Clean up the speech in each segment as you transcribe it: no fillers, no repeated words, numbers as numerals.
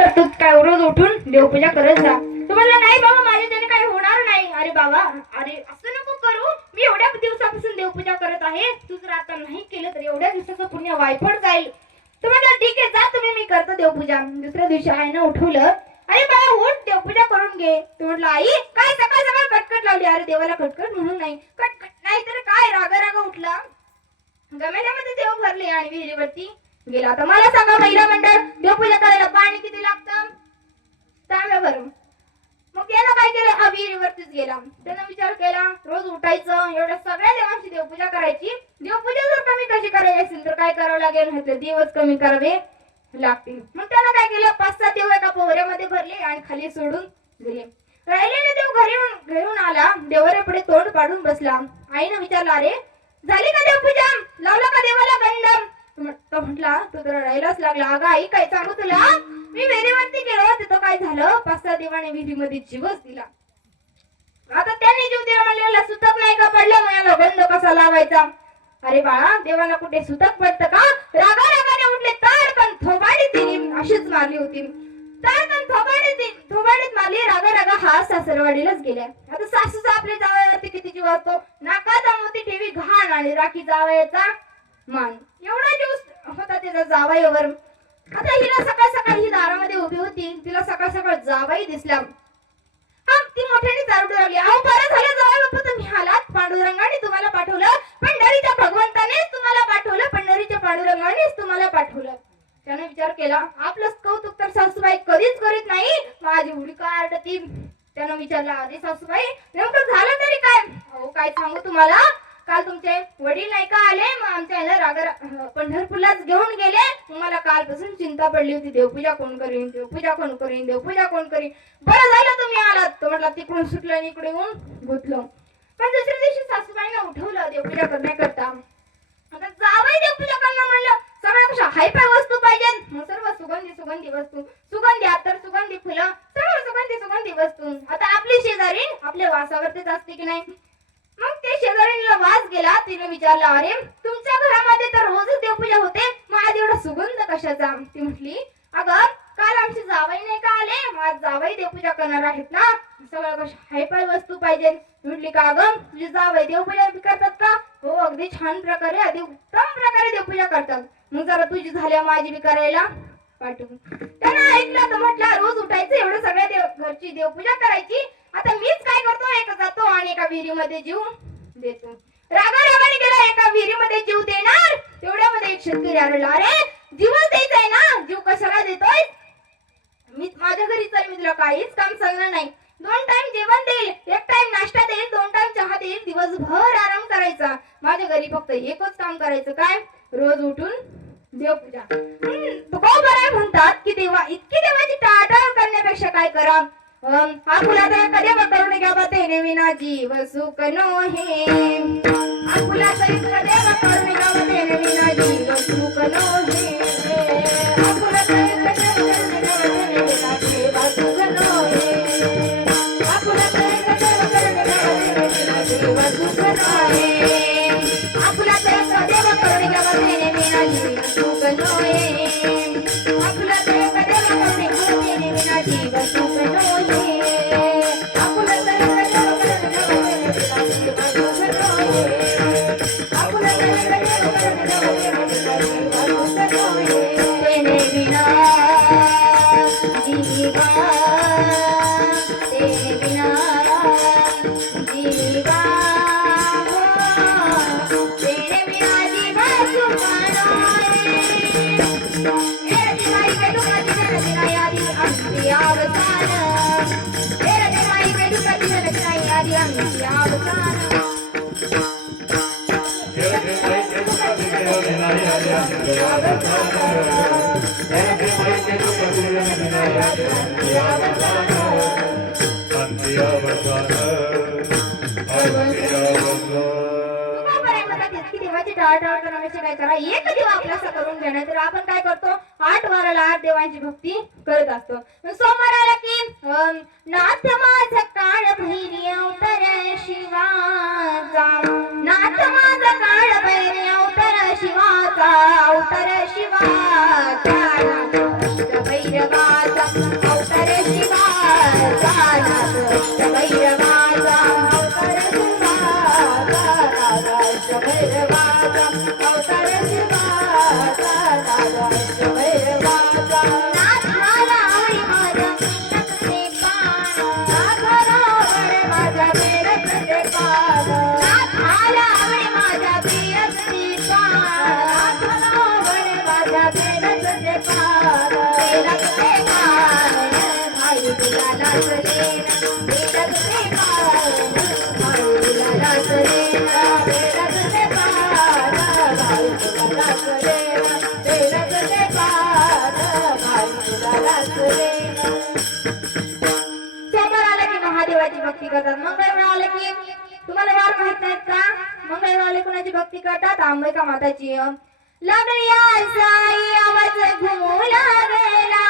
तर तू काय रोज उठून देवपूजा करत जा. तू म्हणला नाही बाबा माझ्याच्याने काही होणार नाही. अरे बाबा अरे असं नको करू, मी एवढ्या दिवसापासून देवपूजा करत आहे, तू जर आता नाही केलं तर एवढ्या दिवसाचं पुण्य वायफट जाईल. तू म्हणला ठीक आहे जा तुम्ही, मी करतो देवपूजा. दुसऱ्या दिवशी आईनं उठवलं, अरे बाळा उठ देवपूजा करून घे. तू म्हटलं आई काय सकाळ सकाळ कटकट लावली. अरे देवाला कटकट म्हणून नाही, कटकट नाही तर काय रागा रागा उठला. गमेल्यामध्ये देव भरले आणि विहिरीवरती गेला. आता मला सांगा महिला मंडळ देवपूजा करायला पाणी किती लागतं? तांब्याभर. मग त्यानं काय केलं, हा विहिरीवरतीच गेला. त्यानं विचार केला रोज उठायचं, एवढ्या सगळ्या देवांची देवपूजा करायची, देवपूजा जर कमी कशी करायची असेल तर काय करावं लागेल, म्हटलं दिवस कमी करावे लागतील. मग त्यानं काय केलं, 5-6 देव एका पोहऱ्यामध्ये भरले आणि खाली सोडून गेले. राहिलेले देव घरून आला, देवाऱ्यापुढे तोंड पाडून बसला. आईनं विचारलं अरे झाली का देवपूजा, लावला का देवाला गंध? म्हटला तो तर रडायलाच लागला. अगं आई काय सांगू तुला, मी विहिरीवरती गेलो तिथं काय झालं, 5-6 देवाने विहिरीमध्ये जीवच दिला. आता त्यांनी जीव दिला म्हणलेला सुतक नाही का पडलं, मला गंध कसा लावायचा? अरे बाळा देवाला कुठे सुतक पडतं का? रागा रागाने उठले, ताडकन थोबाडी दिली, अशीच मारली होती. ताडकन थोबाडीत मारली, रागा रागा हा सासरवाडीलाच गेल्या. आता सासूचा आपल्या जावयावरती किती जीव असतो, नाकाचा मोती ठेवी घाण आणि राखी जावयाचा मान, एवढा जीव होता त्याचा जावयावर. आता हिला सकाळ सकाळ ही दारामध्ये उभी होती, तिला सकाळ सकाळ जावाई दिसला. हा ती मोठ्याने चालू लागली, अहो बरं झालं जावई बापू तुम्ही आलात, पांडुरंगाने तुम्हाला पाठवलं, पंढरीच्या भगवंतानेच तुम्हाला पाठवलं, पंढरीच्या पांडुरंगानेच तुम्हाला पाठवलं. त्याने विचार केला आपलंच कौतुक तर सासूबाई कधीच करीत नाही, माझी उडी काढती. त्यानं विचारला अरे सासूबाई नेमकं झालं तरी काय? अहो काय सांगू तुम्हाला, काल तुमचे वडील नाही का आले, मग आमच्या याला पंढरपूरलाच घेऊन गेले. मला कालपासून चिंता पडली होती, देवपूजा कोण करीन, देवपूजा कोण करीन, देवपूजा कोण करीन. बरं झालं तुम्ही आलात. तो म्हटला तिकडून सुटलं आणि इकडे येऊन गुंतलं. पण दुसऱ्या दिवशी सासूबाईंना उठवलं देवपूजा करण्याकरता. आता जावई देवपूजा करणं म्हणलं सगळ्या कशा हायफाय वस्तू पाहिजेत, मग सर्व सुगंधी वस्तू, सुगंधी अत्तर, सुगंधी फुलं, सर्व सुगंधी वस्तू. आता आपली शेजारी आपल्या वासावरतीच असते की नाही. मग ते शेजारीला वास गेला, तिने विचारला अरे तुमच्या घरामध्ये तर रोजच देवपूजा होते, मग आज एवढा सुगंध कशाचा? ती म्हटली अगं काल आमची जावई नाही का आले, मग आज जावई देवपूजा करणार आहेत ना, सगळं कशा हायफाय वस्तू पाहिजे. म्हटली का अगं तुझी जावई देवपूजा करतात का? हो अगदी छान प्रकारे, अगदी उत्तम प्रकारे देवपूजा करतात. मग जरा तुझी झाल्या माझी बी करायला पाठवू. त्यानं ऐकलं तर म्हटलं रोज उठायचं, एवढं सगळ्या घरची देवपूजा करायची. आता मीच काय करतो, एक जातो आणि एका विहिरीमध्ये जीव देतो. रागा रागाने गेला, एका विहिरीमध्ये जीव देणार, तेवढ्यामध्ये एक शेतकरी आलेला, अरे जीवच द्यायचाय ना, जीव कशाला देतोय? मी माझ्या घरी चल, मी तुला काहीच काम सांगणार नाही. 2 टाइम जेवण देईल, 1 टाइम नाश्ता देईल, 2 टाइम चहा देईल, दिवसभर आराम करायचा. माझ्या घरी फक्त एकच काम करायचं, काय? रोज उठून देवपूजा. तुकोबराय म्हणतात की देवा इतकी देवाची टाळाटाळ करण्यापेक्षा काय करा, हा फुलाचा कदेव करून घ्यावा तेने विना जीव सुख नोहे. हा फुलाचा कदेव करून घ्यावा तेने विना जीव सुख नोहे. हा फुलाचा कदेव करून घ्यावा तेने विना जीव सुख नोहे. हा फुलाचा कदेव करून घ्यावा तेने विना जीव सुख नोहे. हा फुलाचा कदेव करून घ्यावा तेने विना जीव सुख नोहे. हा फुलाचा कदेव करून घ्यावा तेने विना जीव सुख नोहे. काय करा, एक दिवा आपल्याला करून घेणार, तर आपण काय करतो 8 वाराला 8 देवांची भक्ती करत असतो. सोमवाराला की नाथ माझा काळ भैरी अवतार शिवाचा, नाथ माझा काळ भैरी अवतार शिवाचा, अवतार शिवाचा. अष्टभैरवाचा अवतार शिवाचा नाद अष्टभैरवाचा अवतार शिवाचा नाद अष्टभैरवाचा अवतार शिवाचा नाद अष्टभैरवाचा नाथ मला आवडी माझा तुझे पान नाथ रावण माझा प्रिय पान नाथ मला आवडी माझा प्रिय पान नाथ रावण माझा प्रिय पान वेला तुझे पान भाई तुला नाचले वेला तुझे पान भाई तुला नाचले वेला तुझे पान भाई तुला नाचले वेला तुझे पान भाई तुला नाचले सोमवार आला की महादेवाची भक्ती करतात मंगळवार आला की तुम्हाला वार माहित नाहीत का मंगळवार आले कोणाची भक्ती करतात अंबिका माताची लागली साई आवाज घुमू लागला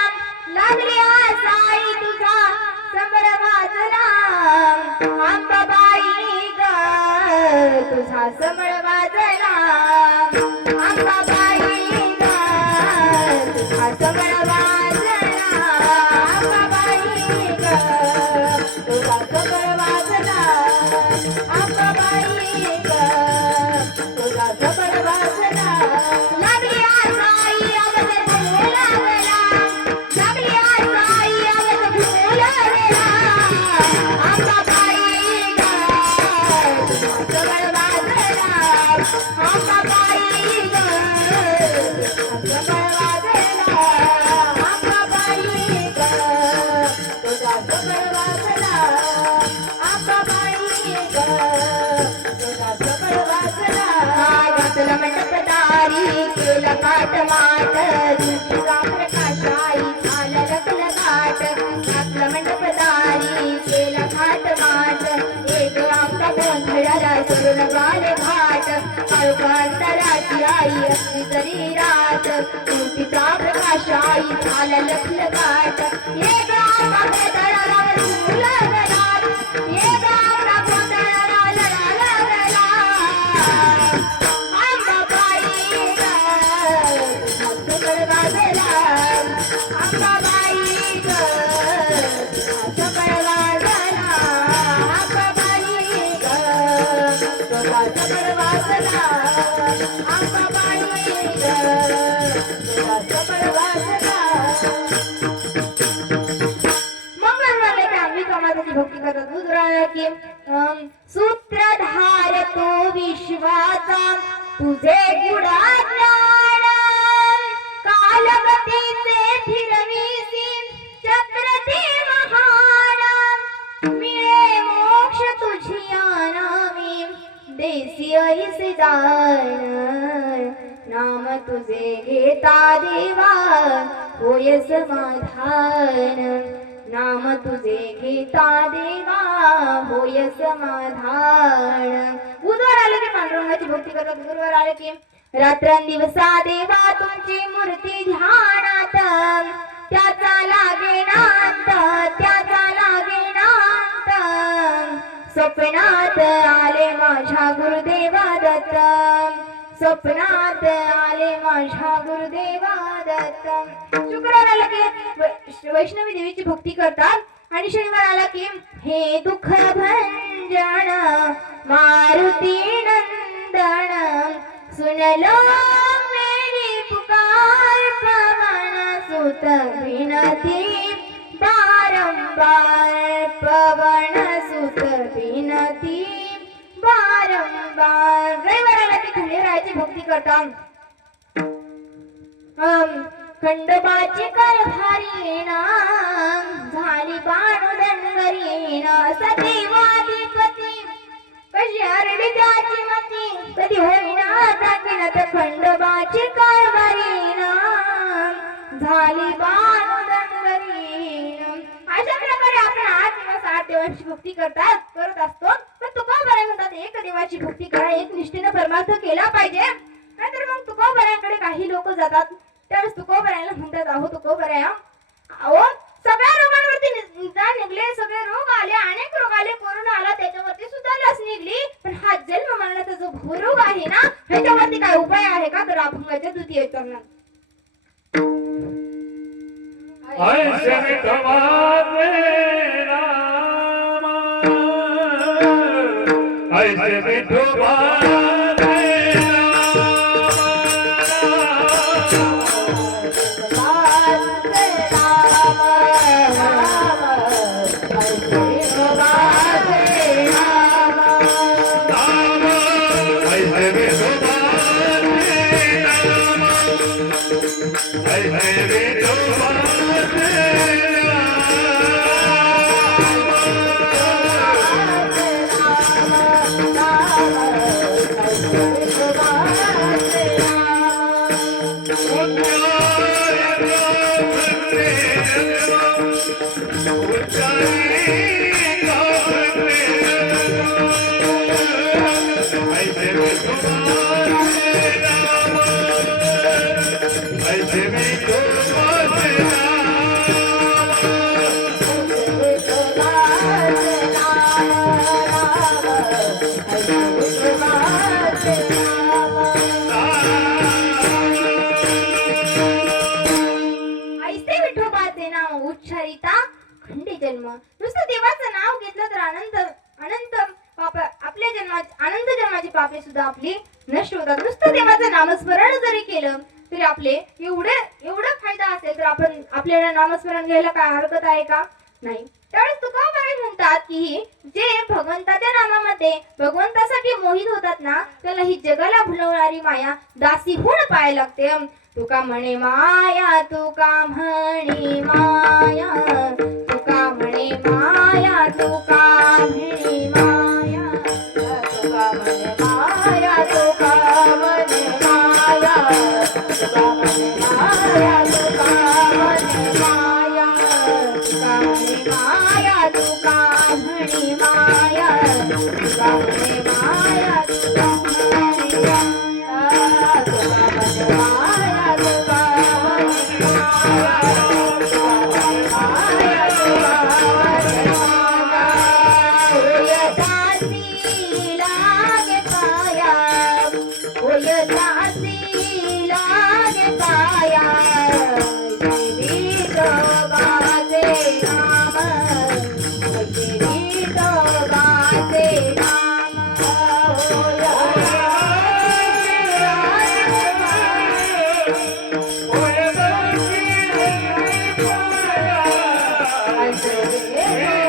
लागली साई तुझा समरवाजला अंबाबाई ग तुझा समरवाजला अंबाबाई ग तुझा समरवाजला अंबाबाई ग तुझा समरवाजला अंबाबाई ग तुझा समरवाजला लागली साई आवाज घुमू लागला लागली साई आवाज घुमू लागला अंबाबाई ग तुझा समरवाजला अंबाबाई ग तुझा समरवाजला अंबाबाई ग तुझा समरवाजला अंबाबाई ग तुझा समरवाजला घातला मंडपदारी केला काट माट तुझा प्रकाशाई झाला लखल घाट घातला मंडपदारी केला काट माट एक आमचा गोंधळाला सोडून गाले घाट काळकांतराची आई असली तरी रात तुझा प्रकाशाई झाला लखल घाट एक आमचा गोंधळाला झुला गलात एक आमचा गोंधळाला लढा लागला अंबाबाई ग तुझा समरवाजला अंबाबाई ग तुझा समरवाजला अंबाबाई ग तुझा समरवाजला अंबाबाई ग तुझा समरवाजला मंगळवारला की अंबिका माताची भक्ती करतात दुसरा की सूत्रधार तो विश्वाचा तुझे गुणाज्ञान कालगतीचे फिरवीसी चक्र ते महान मिळे मोक्ष तुझिया नामी देसी ऐसे दान नाम तुझे घेता देवा होय समाधान नाम तुझे घेता देवा होय समाधान बुधवार आले की पांडुरंगाची भक्ती करतात गुरुवार आले की रात्रंदिवसा देवा तुमची मूर्ती ध्यानात त्याचा लागे नात त्याचा लागे नात स्वप्नात आले माझ्या गुरुदेवा दत्त स्वप्नात आले माझ्या गुरुदेवा दत्त शुक्रवार आला की वैष्णवी देवीची भक्ती करतात आणि शनिवार आला की हे दुःख भंजन मारुती नंदन सुनलो मेरी पुकार पवन सुत विनती बारंबार पवन सुत विनती बारंबार रविवार आला की खंडेरायाची भक्ती करतात खंडोबाची कारभारीणा झाली बाणुदंडरीणा सदैवाधिपती कशी हरली त्याची मती कधी होईना दाखविनात खंडोबाची कारभारीणा झाली बाणुदंडरीणा अशा प्रकारे आपण 8 दिवस 8 देवांची भक्ती करत असतो पण तुकोबाराय म्हणतात एक देवाची भक्ती करा एक निष्ठेने परमार्थ केला पाहिजे नाहीतर मग तुकोबारायांकडे काही लोक जातात त्यावेळेस तुकोबारायला म्हणतात अहो तुकोबाराया अहो सगळ्या रोगांवरती निदान निघले सगळे रोग आले अनेक रोग आले कोरोना आला त्याच्यावरती सुद्धा लस निघली पण हा जन्म मरणाचा जो भूरोग आहे ना ह्याच्यावरती काय उपाय आहे का तर अभंगाच्या द्वितीय चरणात ऐसे विठोबाचे नाम ऐसे विठोबाचे ऐसे विठोबाचे नाव उच्चारिता खंडी जन्म. नुसतं देवाचं नाव घेतलं तर अनंत अनंत पाप आपल्या जन्माची अनंत जन्माची पापे सुद्धा आपली नष्ट होतात. नुसतं देवाचं नामस्मरण जरी केलं तरी आपले एवढं फायदा असेल तर आपण आपल्याला नामस्मरण घ्यायला काय हरकत आहे का? नाही. त्यावेळेस तुकोबाई म्हणतात की जे भगवंताच्या नामामध्ये भगवंतासाठी मोहित होतात ना त्याला ही जगाला भुलवणारी माया दासी होऊन पाहायला लागते. तुका म्हणे माया तुका म्हणे माया तुका म्हणे माया तुका म्हणे माया तुका म्हणे माया तुका म्हणे माया तुका म्हणे माया तुका म्हणे माया तुका म्हणे माया तुका म्हणे माया तुका म्हणे माया तुका म्हणे Yeah.